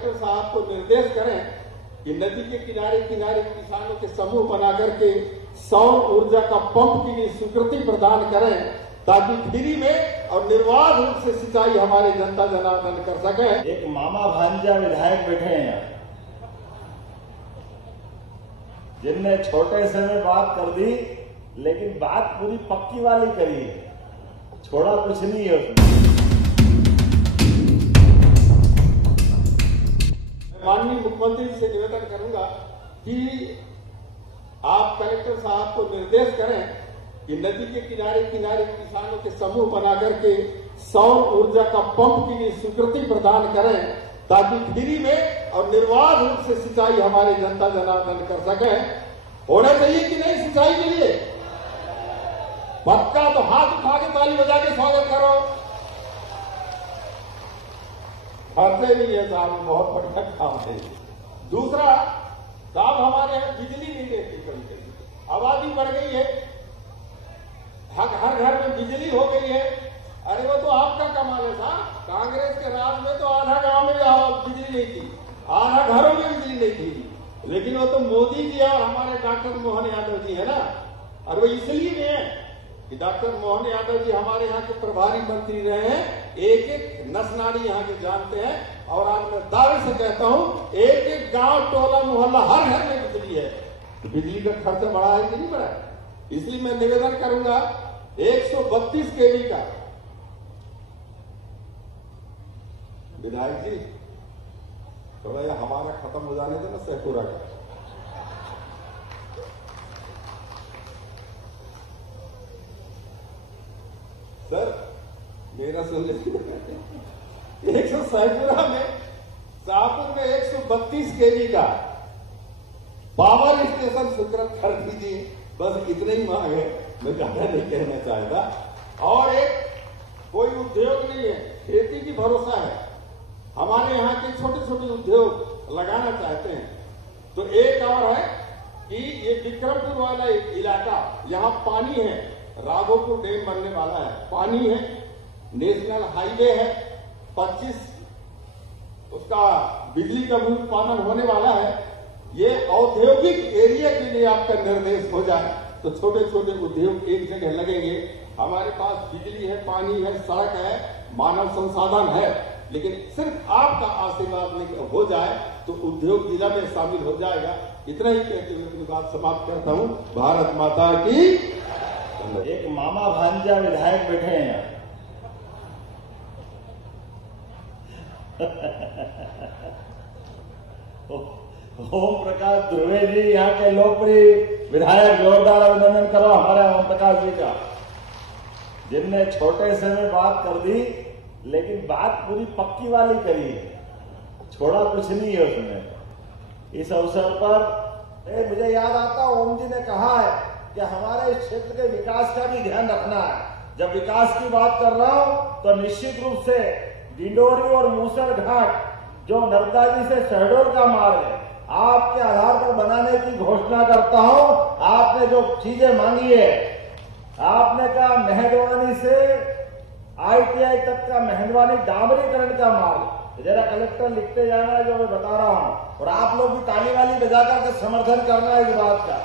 Collector साहब को निर्देश करें कि नदी के किनारे किनारे किसानों के समूह बना करके सौर ऊर्जा का पंप के लिए स्वीकृति प्रदान करें, ताकि फ्री में और निर्बाध रूप से सिंचाई हमारे जनता जनार्दन कर सके। एक मामा भांजा विधायक बैठे हैं जिनने छोटे से में बात कर दी, लेकिन बात पूरी पक्की वाली करी है, छोड़ा कुछ नहीं है उसमें। माननीय मुख्यमंत्री जी से निवेदन करूंगा कि आप कलेक्टर साहब को निर्देश करें कि नदी के किनारे किनारे किसानों के समूह बना करके सौर ऊर्जा का पंप के लिए स्वीकृति प्रदान करें, ताकि फ्री में और निर्बाध रूप से सिंचाई हमारे जनता जनार्दन कर सके। होना चाहिए कि नहीं सिंचाई के लिए? पक्का तो हाथ उठा के ताली बजा के स्वागत करो। फंसे नहीं है साहब, बहुत बढ़िया काम है। दूसरा काम, हमारे यहाँ बिजली नहीं रहती कभी कभी, आबादी बढ़ गई है, हर घर में बिजली हो गई है। अरे वो तो आपका कमाल है साहब, कांग्रेस के राज में तो आधा गांव में बिजली नहीं थी, आधा घरों में बिजली नहीं थी, लेकिन वो तो मोदी जी और हमारे डॉक्टर मोहन यादव जी है ना। और वो इसलिए नहीं है कि डॉक्टर मोहन यादव जी हमारे यहाँ के प्रभारी मंत्री रहे हैं, एक एक नस नाड़ी यहाँ के जानते हैं। और आज मैं दावे से कहता हूँ, एक एक गांव टोला मोहल्ला हर घर में बिजली है। तो बिजली का खर्चा बढ़ा है कि नहीं बढ़ा है? इसलिए मैं निवेदन करूंगा 132 केवी का। विधायक जी थोड़ा यह हमारा खत्म हो जाने देना, सहपुरा का। सर मेरा सुन लीजिए, 100 सहपुरा में, शाहपुर में 132 केवी का पावर स्टेशन स्वीकृत कर दीजिए। बस इतने ही मांग है, मैं ज्यादा नहीं कहना चाहता। और एक कोई उद्योग नहीं है, खेती की भरोसा है। हमारे यहाँ के छोटे छोटे उद्योग लगाना चाहते हैं। तो एक और है कि ये विक्रमपुर वाला इलाका, यहाँ पानी है, राघोपुर डैम बनने वाला है, पानी है, नेशनल हाईवे है, 25 उसका बिजली का भी उत्पादन होने वाला है। ये औद्योगिक एरिया के लिए आपका निर्देश हो जाए तो छोटे छोटे उद्योग एक जगह लगेंगे। हमारे पास बिजली है, पानी है, सड़क है, मानव संसाधन है, लेकिन सिर्फ आपका आशीर्वाद हो जाए तो उद्योग जिला में शामिल हो जाएगा। इतना ही कहते हुए अपनी बात समाप्त करता हूँ। भारत माता की। एक मामा भांजा विधायक बैठे हैं ओम प्रकाश ध्रुवे जी, यहाँ के लोकप्रिय विधायक, जोरदार अभिनंदन करो हमारे ओम प्रकाश जी का, जिनने छोटे से में बात कर दी, लेकिन बात पूरी पक्की वाली करी है, छोड़ा कुछ नहीं है उसमें। इस अवसर पर मुझे याद आता, ओम जी ने कहा है कि हमारे इस क्षेत्र के विकास का भी ध्यान रखना है। जब विकास की बात कर रहा हूं तो निश्चित रूप से डिंडोरी और मूसर घाट, जो नर्मदा जी से शहडोल का मार्ग है, आपके आधार पर बनाने की घोषणा करता हूं। आपने जो चीजें मांगी है, आपने कहा मेहंदवानी से ITI तक का मेहंदवानी डामरीकरण का मार्ग, जरा कलेक्टर लिखते जाना है जो मैं बता रहा हूं, और आप लोग भी ताली वाली बजाकर के समर्थन करना है इस बात का।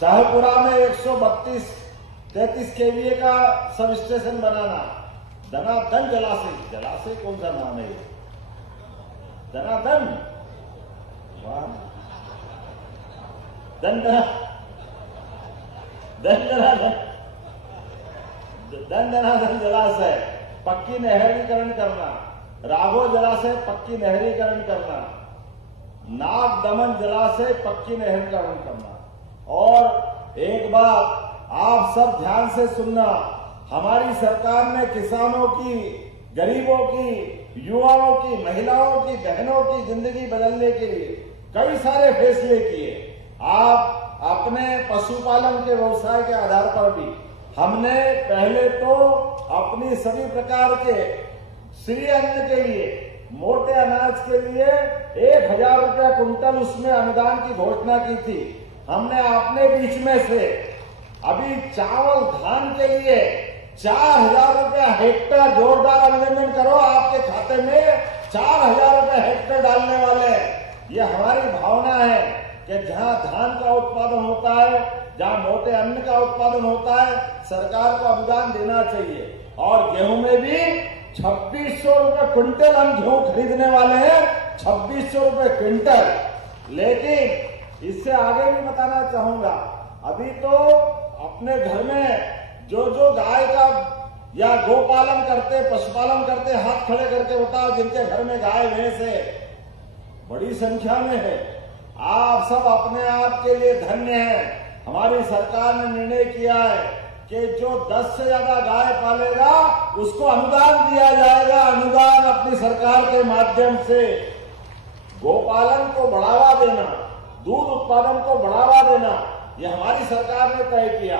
शाहपुरा में 132-33 केवीए का सब स्टेशन बनाना, धनाधन जलाशय, जलाशय कौन सा नाम है? धनाधन, धनाधन जलाशय, पक्की नहरीकरण करना, राघो जलाशय पक्की नहरीकरण करना, नाग दमन जलाशय पक्की नहरीकरण करना। और एक बात आप सब ध्यान से सुनना, हमारी सरकार ने किसानों की, गरीबों की, युवाओं की, महिलाओं की, बहनों की जिंदगी बदलने के लिए कई सारे फैसले किए। आप अपने पशुपालन के व्यवसाय के आधार पर भी हमने पहले तो अपनी सभी प्रकार के श्री अन्न के लिए, मोटे अनाज के लिए 1000 रुपया कुंटल उसमें अनुदान की घोषणा की थी। हमने अपने बीच में से अभी चावल धान के लिए 4000 रुपया हेक्टेयर, जोरदार अभिनंदन करो, आपके खाते में 4000 रुपया हेक्टेयर डालने वाले ये हमारी भावना है कि जहां धान का उत्पादन होता है, जहां मोटे अन्न का उत्पादन होता है, सरकार को अनुदान देना चाहिए। और गेहूं में भी 2600 रुपए क्विंटल हम गेहूं खरीदने वाले हैं, 2600 रुपए क्विंटल। लेकिन इससे आगे भी बताना चाहूंगा, अभी तो अपने घर में जो गाय का या गोपालन करते, पशुपालन करते, हाथ खड़े करके बताओ जिनके घर में गाय भैंस है, बड़ी संख्या में है। आप सब अपने आप के लिए धन्य हैं। हमारी सरकार ने निर्णय किया है कि जो 10 से ज्यादा गाय पालेगा उसको अनुदान दिया जाएगा। अनुदान अपनी सरकार के माध्यम से गोपालन को बढ़ावा देना, दूध उत्पादन को बढ़ावा देना, ये हमारी सरकार ने तय किया।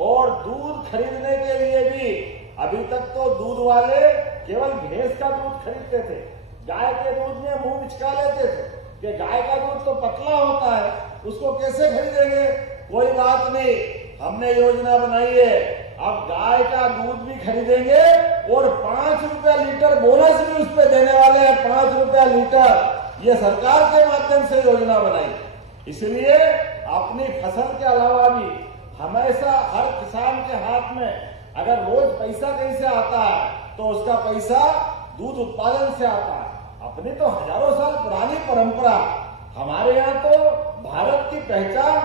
और दूध खरीदने के लिए भी अभी तक तो दूध वाले केवल भैंस का दूध खरीदते थे, गाय के दूध में मुंह बिचका लेते थे कि गाय का दूध तो पतला होता है, उसको कैसे खरीदेंगे। कोई बात नहीं, हमने योजना बनाई है, अब गाय का दूध भी खरीदेंगे और 5 रुपया लीटर बोनस भी उस पर देने वाले हैं, 5 रुपया लीटर। ये सरकार के माध्यम से योजना बनाई। इसलिए अपनी फसल के अलावा भी हमेशा हर किसान के हाथ में अगर रोज पैसा कहीं से आता है तो उसका पैसा दूध उत्पादन से आता है। अपनी तो हजारों साल पुरानी परंपरा, हमारे यहाँ तो भारत की पहचान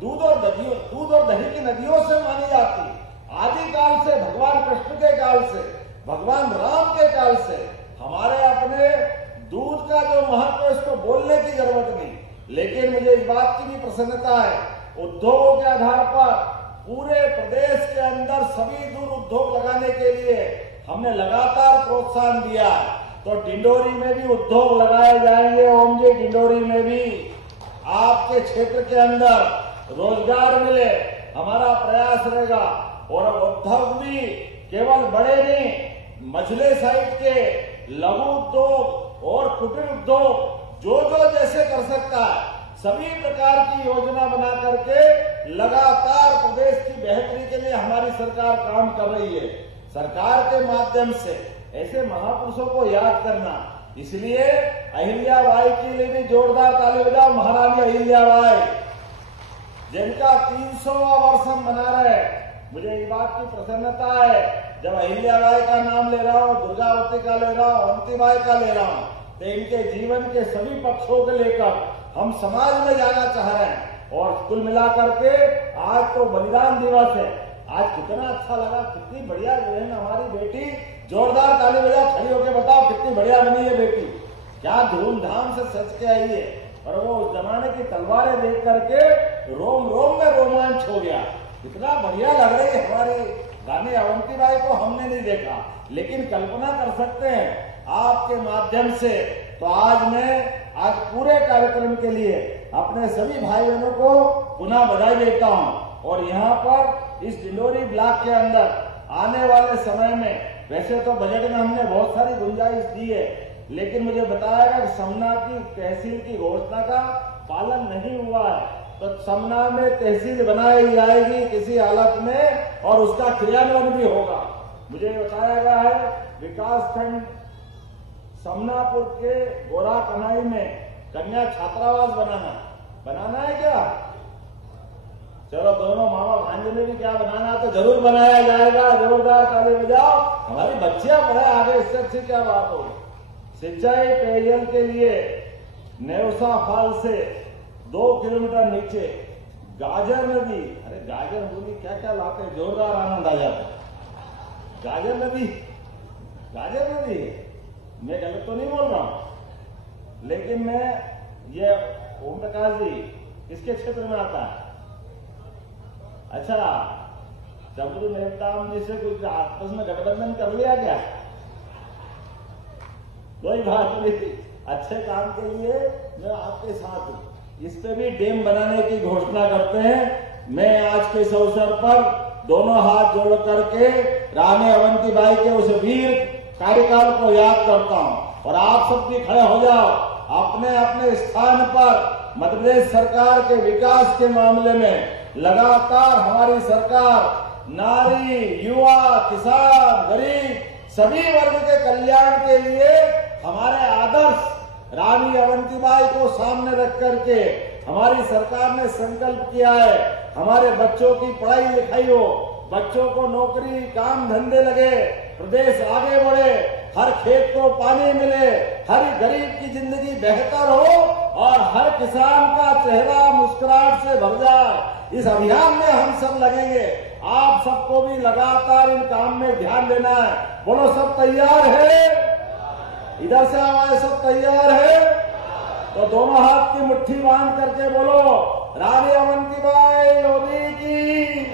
दूध और दही की नदियों से मानी जाती। आदिकाल से, भगवान कृष्ण के काल से, भगवान राम के काल से हमारे अपने दूध का जो महत्व है इसको बोलने की जरूरत नहीं। लेकिन मुझे इस बात की भी प्रसन्नता है, उद्योगों के आधार पर पूरे प्रदेश के अंदर सभी दूध उद्योग लगाने के लिए हमने लगातार प्रोत्साहन दिया। तो डिंडोरी में भी उद्योग लगाए जाएंगे। ओम जी, डिंडोरी में भी आपके क्षेत्र के अंदर रोजगार मिले, हमारा प्रयास रहेगा। और उद्योग भी केवल बड़े नहीं, मझले साइड के लघु उद्योग और कुटीर उद्योग जो जैसे कर सकता है, सभी प्रकार की योजना बना करके लगातार प्रदेश की बेहतरी के लिए हमारी सरकार काम कर रही है। सरकार के माध्यम से ऐसे महापुरुषों को याद करना, इसलिए अहिल्याबाई के लिए भी जोरदार ताली बजाओ। महारानी अहिल्याबाई जिनका 300वां वर्ष हम मना रहे हैं, मुझे इस बात की प्रसन्नता है। जब अहिल्याबाई का नाम ले रहा हूं, दुर्गावती का ले रहा हूं, अवंतीबाई का ले रहा हूं, तो इनके जीवन के सभी पक्षों को लेकर हम समाज में जाना चाह रहे हैं। और कुल मिलाकर के आज तो बलिदान दिवस है। आज कितना अच्छा लगा, कितनी बढ़िया बहन हमारी बेटी, जोरदार ताली बजाओ, खड़ी होकर बताओ कितनी बढ़िया बनी है बेटी, क्या धूमधाम से सच के आई है। और वो उस जमाने की तलवारें देख करके रोम रोम में रोमांच हो गया, कितना बढ़िया लग रही है हमारी रानी अवंतीबाई को हमने नहीं देखा, लेकिन कल्पना कर सकते हैं आपके माध्यम से। तो आज पूरे कार्यक्रम के लिए अपने सभी भाई बहनों को पुनः बधाई देता हूं। और यहाँ पर इस डिंडोरी ब्लॉक के अंदर आने वाले समय में, वैसे तो बजट में हमने बहुत सारी गुंजाइश दी है, लेकिन मुझे बताया गया कि समना की तहसील की घोषणा का पालन नहीं हुआ है, तो समना में तहसील बनाई जाएगी किसी हालत में और उसका क्रियान्वयन भी होगा। मुझे बताया गया है विकास खंड समनापुर के गोरा कन्हाई में कन्या छात्रावास बनाना है क्या? चलो दोनों मामा भांजे में भी क्या बनाना तो जरूर बनाया जाएगा। जोरदार ताली बजाओ, हमारी बच्चियां पढ़े आगे, इससे अच्छी क्या बात होगी। सिंचाई पेयजल के लिए नेवसा फाल से 2 किलोमीटर नीचे गाजर नदी, अरे गाजर नदी क्या क्या लाते, जोरदार आनंद आ जाता है। गाजर नदी मैं गलत तो नहीं बोल रहा हूं, लेकिन मैं ये ओम प्रकाश जी किसके क्षेत्र में आता है? अच्छा, चंद्रू नेताम जी से कुछ आपस में गठबंधन कर लिया क्या? कोई बात नहीं, अच्छे काम के लिए मैं आपके साथ हूं। इस पे भी डैम बनाने की घोषणा करते हैं। मैं आज के इस अवसर पर दोनों हाथ जोड़ करके रानी अवंतीबाई के उस वीर कार्यकाल को याद करता हूं। और आप सब भी खड़े हो जाओ अपने अपने स्थान पर। मध्य प्रदेश सरकार के विकास के मामले में लगातार हमारी सरकार नारी, युवा, किसान, गरीब सभी वर्ग के कल्याण के लिए हमारे आदर्श रानी अवंतीबाई को सामने रख करके हमारी सरकार ने संकल्प किया है, हमारे बच्चों की पढ़ाई लिखाई हो, बच्चों को नौकरी काम धंधे लगे, प्रदेश आगे बढ़े, हर खेत को पानी मिले, हर गरीब की जिंदगी बेहतर हो और हर किसान का चेहरा मुस्कुराहट से भर जाए। इस अभियान में हम सब लगेंगे। आप सबको भी लगातार इन काम में ध्यान देना है। बोलो, सब तैयार है? इधर से हमारे सब तैयार है? तो दोनों हाथ की मुट्ठी बांध करके बोलो, रानी अवंतीबाई योगी की।